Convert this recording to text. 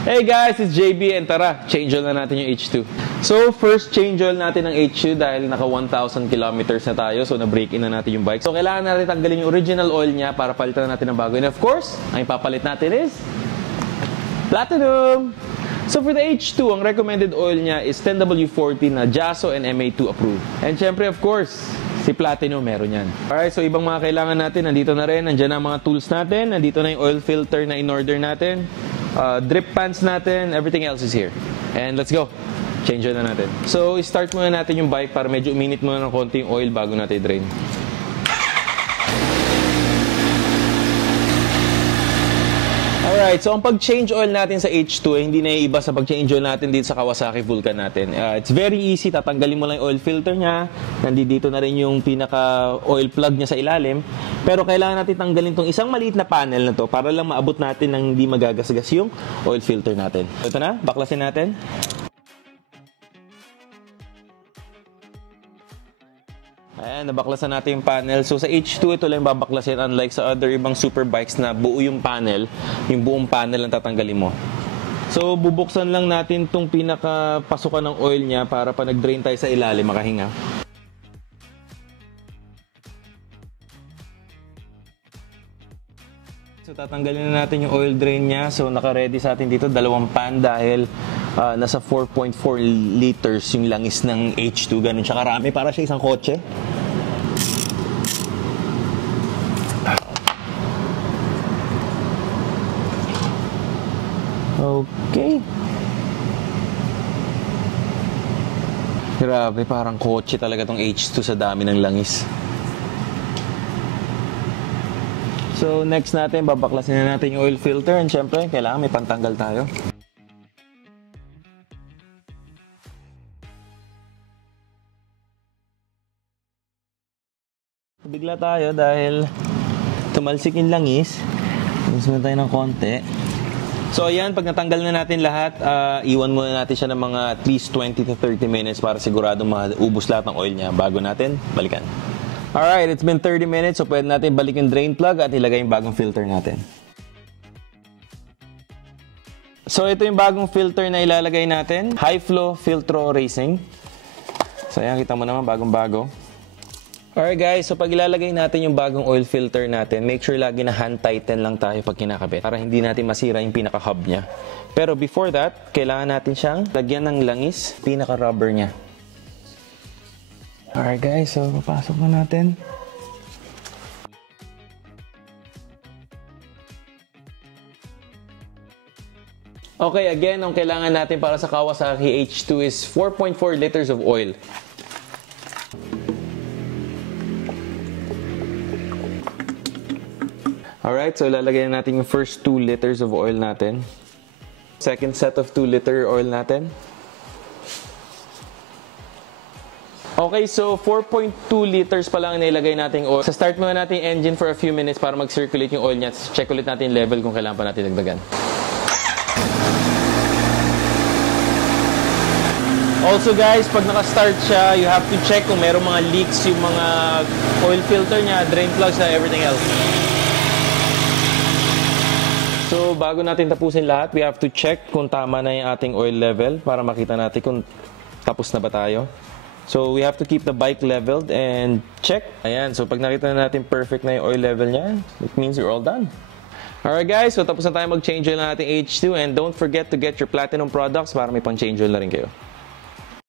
Hey guys, it's JB and tara, change oil na natin yung H2. So first change oil natin ng H2 dahil naka 1,000 kilometers na tayo, so na-break in na natin yung bike. So kailangan natin tanggalin yung original oil niya para palitan natin ng bago. And of course, ang ipapalit natin is Platinum! So for the H2, ang recommended oil niya is 10W40 na JASO and MA2 approved. And syempre of course, si Platinum meron yan. Alright, so ibang mga kailangan natin, nandito na rin, nandiyan na mga tools natin, nandito na yung oil filter na in-order natin. Drip pans natin, everything else is here. And let's go. Change oil na natin. So, start muna natin yung bike para medyo uminit muna ng konti yung oil bago natin i-drain. Alright, so ang pag-change oil natin sa H2 hindi na iiba sa pag-change oil natin dito sa Kawasaki Vulcan natin. It's very easy, tatanggalin mo lang yung oil filter niya. Nandito na rin yung pinaka-oil plug niya sa ilalim. Pero kailangan natin tanggalin tong isang maliit na panel na to para lang maabot natin ng hindi magagasgas yung oil filter natin. Ito na, baklasin natin. Ayan, nabaklasan natin yung panel. So sa H2, ito lang babaklasin. Unlike sa other ibang super bikes na buo yung panel, yung buong panel ang tatanggalin mo. So bubuksan lang natin itong pinakapasukan ng oil niya para pa nag-drain tayo sa ilalim, makahinga. So tatanggalin na natin yung oil drain niya. So naka-ready sa atin dito, dalawang pan dahil nasa 4.4 liters yung langis ng H2. Ganun siya karami, para siya isang kotse. Okay. Grabe, parang kotse talaga tong H2 sa dami ng langis. So next natin, babaklasin na natin yung oil filter and syempre, kailangan may pantanggal tayo. Bigla tayo dahil tumalsik yung langis. Mas muna tayo ng konti. So ayan, pag natanggal na natin lahat, iwan muna natin siya ng mga at least 20 to 30 minutes para sigurado maubos lahat ng oil niya bago natin balikan. Alright, it's been 30 minutes, so pwede natin balik yung drain plug at ilagay yung bagong filter natin. So ito yung bagong filter na ilalagay natin, High Flow Filtro Racing. So ayan, kita mo naman, bagong-bago. Alright guys, so pag ilalagay natin yung bagong oil filter natin, make sure lagi na hand tighten lang tayo pag kinakabit para hindi natin masira yung pinaka-hub niya. Pero before that, kailangan natin siyang lagyan ng langis, pinaka-rubber niya. Alright guys, so papasok na natin. Okay, again, ang kailangan natin para sa Kawasaki H2 is 4.4 liters of oil. Alright, so ilalagay natin yung first 2 liters of oil natin. Second set of 2 liter oil natin. Okay, so 4.2 liters pa lang nilagay nating oil. Sa start muna natin yung engine for a few minutes para mag-circulate yung oil niya. Check ulit natin yung level kung kailangan pa natin dagdagan. Also guys, pag naka-start siya, you have to check kung merong mga leaks yung mga oil filter niya, drain plugs na everything else. So, bago natin tapusin lahat, we have to check kung tama na yung ating oil level para makita natin kung tapos na ba tayo. So, we have to keep the bike leveled and check. Ayan, so pag nakita na natin perfect na yung oil level niya, it means we're all done. Alright guys, so tapos na tayo mag-change oil na natin H2 and don't forget to get your Platinum products para may pang-change oil na rin kayo.